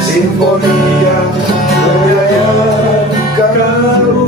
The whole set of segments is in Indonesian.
Simfoni yang merayakan kalbu.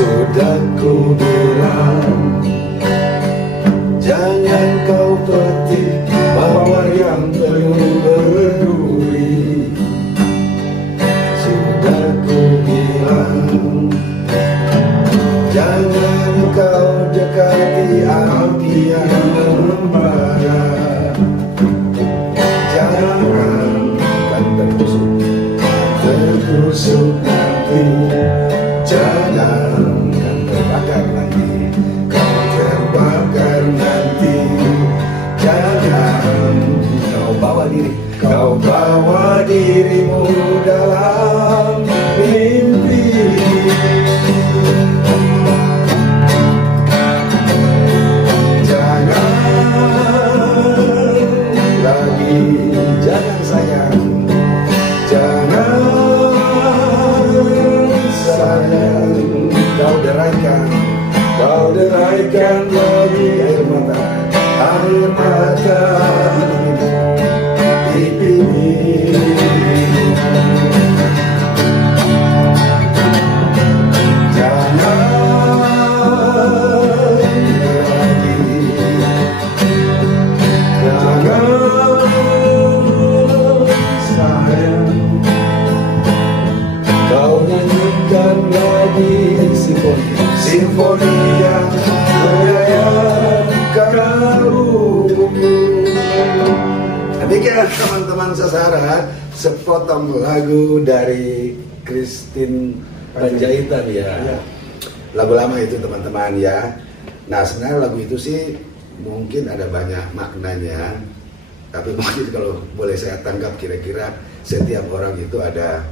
Sudah ku bilang, jangan kau petik mawar yang belum berduri. Sudah ku bilang, jangan kau dekati api yang membara. Jangan kan tertusuk nanti. Jangan terbakar nanti, kau terbakar nanti. Jangan kau bawa dirimu dalam mimpi. Jangan lagi, jangan sayang, jangan sayang. Kau deraikan lagi air mata di pipi. Jangan lagi, jangan sayang. Kau nyanyikan lagi simfoni yang merayakan kalbu. Demikian teman-teman Sasara, sepotong lagu dari Christine Panjaitan ya. Lagu lama itu teman-teman ya. Nah sebenarnya lagu itu sih mungkin ada banyak maknanya, tapi mungkin kalau boleh saya tangkap kira-kira setiap orang itu ada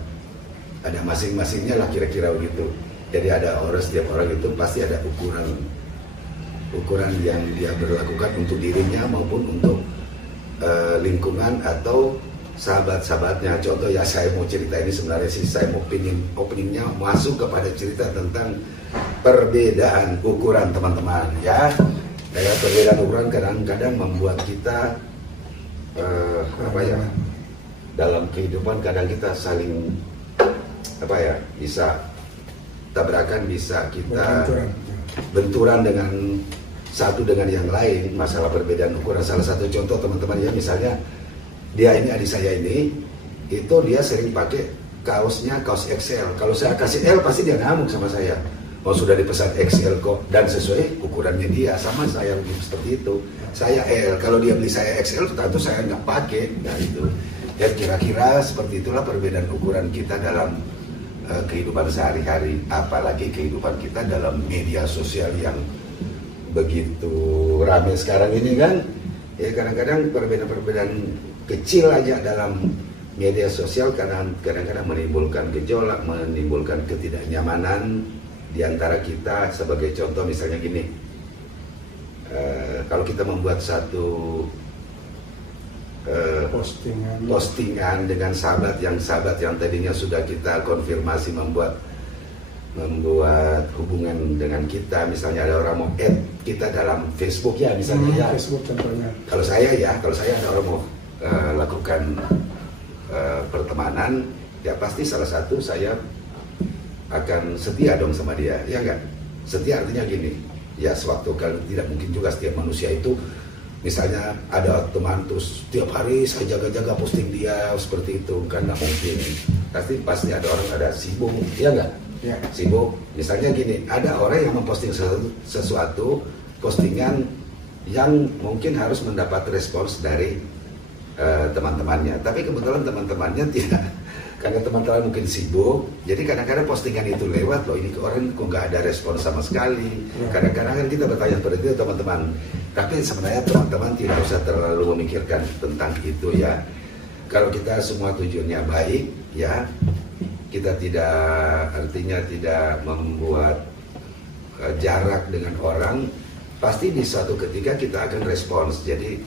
masing-masingnya lah kira-kira begitu. Jadi setiap orang itu pasti ada ukuran yang dia berlakukan untuk dirinya maupun untuk lingkungan atau sahabat-sahabatnya. Contoh ya, saya mau cerita ini sebenarnya sih saya mau openingnya masuk kepada cerita tentang perbedaan ukuran teman-teman ya. Kayak perbedaan ukuran kadang-kadang membuat kita dalam kehidupan kadang kita saling bisa tabrakan, bisa kita benturan dengan satu dengan yang lain, masalah perbedaan ukuran. Salah satu contoh teman-teman ya, misalnya dia ini adik saya ini, itu dia sering pakai kaosnya kaos XL. Kalau saya kasih L pasti dia ngamuk sama saya. Oh sudah dipesan XL kok, dan sesuai ukurannya dia. Sama saya seperti itu. Saya L, kalau dia beli saya XL tentu saya nggak pakai. Nah itu ya kira-kira seperti itulah perbedaan ukuran kita dalam kehidupan sehari-hari, apalagi kehidupan kita dalam media sosial yang begitu ramai sekarang ini kan. Ya kadang-kadang perbedaan-perbedaan kecil aja dalam media sosial kadang-kadang menimbulkan gejolak, menimbulkan ketidaknyamanan di antara kita. Sebagai contoh misalnya gini, kalau kita membuat satu postingan dengan sahabat yang tadinya sudah kita konfirmasi membuat hubungan dengan kita, misalnya ada orang mau add kita dalam Facebook ya misalnya ya. Facebook contohnya. Kalau saya ada orang mau lakukan pertemanan, ya pasti salah satu saya akan setia dong sama dia, ya enggak? Setia artinya gini, ya sewaktu kan tidak mungkin juga setiap manusia itu misalnya ada teman terus tiap hari saya jaga-jaga posting dia seperti itu, karena mungkin pasti ada orang ada sibuk, ya enggak? Ya. Sibuk, misalnya gini, ada orang yang memposting sesuatu postingan yang mungkin harus mendapat respons dari teman-temannya. Tapi kebetulan teman-temannya tidak, karena teman-teman mungkin sibuk, jadi kadang-kadang postingan itu lewat, loh ini orang kok nggak ada respon sama sekali. Kadang-kadang kan kita bertanya seperti itu teman-teman. Tapi sebenarnya teman-teman tidak usah terlalu memikirkan tentang itu ya. Kalau kita semua tujuannya baik, ya kita tidak, artinya tidak membuat jarak dengan orang, pasti di suatu ketika kita akan respons. Jadi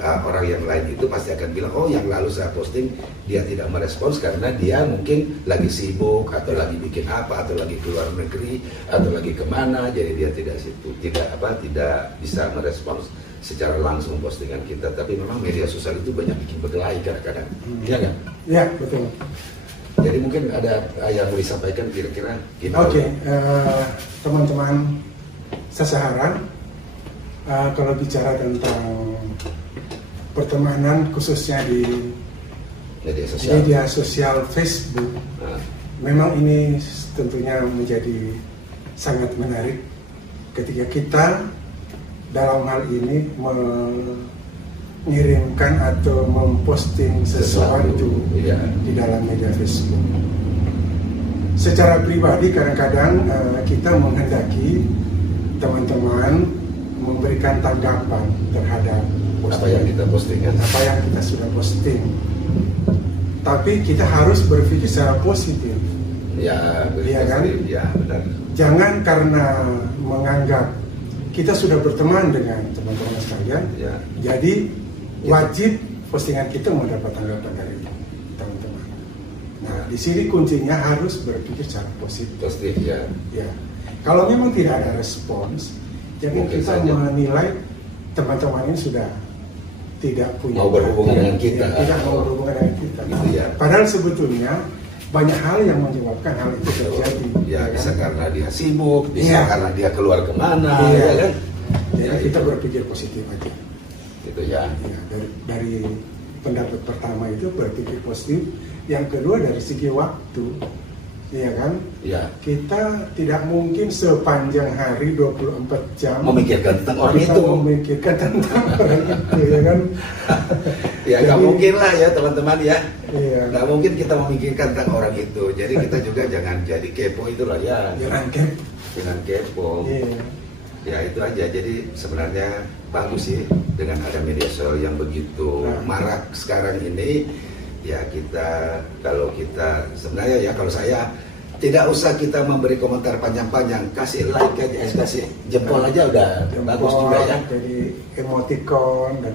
orang yang lain itu pasti akan bilang, oh yang lalu saya posting dia tidak merespons karena dia mungkin lagi sibuk atau lagi bikin apa atau lagi keluar negeri atau lagi kemana, jadi dia tidak bisa merespons secara langsung postingan kita. Tapi memang media sosial itu banyak bikin berkelahi kadang-kadang, iya kan? Iya, betul. Jadi mungkin ada yang mau disampaikan kira-kira gimana? Oke, teman-teman seseharan, kalau bicara tentang pertemanan khususnya di media sosial Facebook, memang ini tentunya menjadi sangat menarik ketika kita dalam hal ini mengirimkan atau memposting sesuatu di dalam media Facebook. Secara pribadi kadang-kadang kita menghendaki teman-teman memberikan tanggapan terhadap apa yang kita postingkan, apa yang kita sudah posting. Tapi kita harus berpikir secara positif. Ya, ya kan? Ya, benar. Jangan karena menganggap kita sudah berteman dengan teman-teman sekalian, ya, jadi wajib postingan kita mendapat tanggapan dari teman-teman. Nah, di sini kuncinya harus berpikir secara positif. Positif, ya. Ya. Kalau memang tidak ada respons, jadi kita menilai teman-teman ini sudah tidak punya mau berhubungan dengan kita, tidak mau berhubungan dengan kita. Gitu ya. Padahal sebetulnya banyak hal yang menyebabkan hal itu terjadi. Ya, bisa karena dia sibuk, bisa karena dia keluar kemana, ya kan? Jadi kita berpikir positif aja. Itu ya. Dari pendapat pertama itu berpikir positif. Yang kedua dari segi waktu. Iya kan? Ya. Kita tidak mungkin sepanjang hari 24 jam memikirkan tentang orang itu. Memikirkan tentang orang itu, ya kan? Ya nggak mungkin lah ya teman-teman ya. Iya. Nggak mungkin kita memikirkan tentang orang itu. Jadi kita juga jangan jadi kepo itulah ya. Jangan kepo. Iya. Ya itu aja. Jadi sebenarnya bagus sih dengan ada media sosial yang begitu marak sekarang ini. Ya kita, kalau kita sebenarnya ya kalau saya tidak usah kita memberi komentar panjang-panjang, kasih like aja, kasih jempol aja udah bagus juga ya. Jadi emoticon dan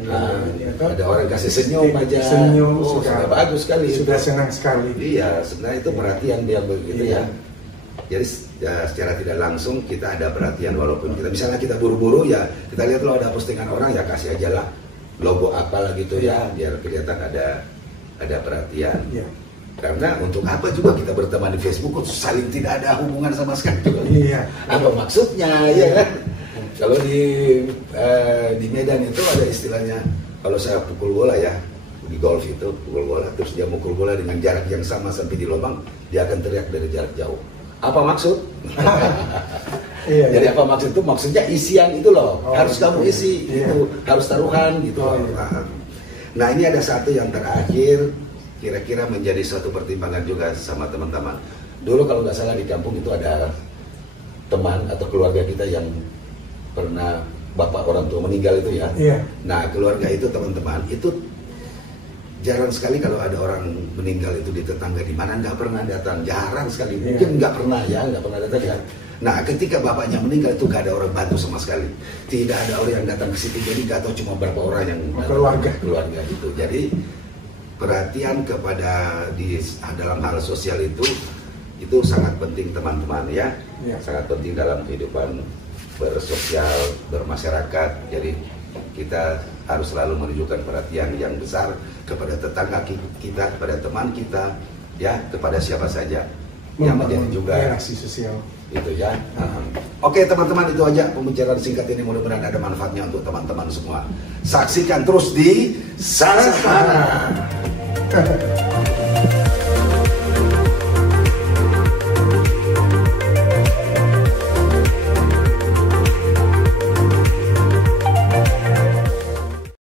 ada orang kasih senyum aja, sudah bagus sekali, sudah senang sekali. Iya, sebenarnya itu perhatian dia begitu ya. Jadi ya, secara tidak langsung kita ada perhatian, walaupun kita misalnya kita buru-buru ya, kita lihat kalau ada postingan orang ya kasih aja lah logo apalah gitu ya, biar kelihatan ada perhatian. Ya. Karena untuk apa juga kita berteman di Facebook kok saling tidak ada hubungan sama sekali. Iya. Apa maksudnya ya kan? Kalau di Medan itu ada istilahnya, kalau saya pukul bola ya, di golf itu pukul bola, terus dia mukul bola dengan jarak yang sama sampai di lubang, dia akan teriak dari jarak jauh. Apa maksud? Iya, jadi apa maksud itu? Maksudnya isian itu loh, harus kamu isi, itu harus taruhan gitu. Nah ini ada satu yang terakhir, kira-kira menjadi suatu pertimbangan juga sama teman-teman. Dulu kalau nggak salah di kampung itu ada teman atau keluarga kita yang pernah bapak orang tua meninggal itu ya. Iya. Nah keluarga itu teman-teman itu jarang sekali kalau ada orang meninggal itu di tetangga di mana nggak pernah datang, jarang sekali, mungkin nggak pernah datang ya. Nah ketika bapaknya meninggal itu nggak ada orang bantu sama sekali, tidak ada orang yang datang ke situ, jadi nggak tahu cuma berapa orang yang keluarga gitu. Jadi perhatian kepada di dalam hal sosial itu sangat penting teman-teman ya, sangat penting dalam kehidupan bersosial bermasyarakat. Jadi kita harus selalu menunjukkan perhatian yang besar kepada tetangga kita, kepada teman kita, ya kepada siapa saja yang menjadi juga relasi sosial. Itu ya. Oke teman-teman, itu aja pembicaraan singkat ini, mudah-mudahan ada manfaatnya untuk teman-teman semua. Saksikan terus di Sasaran.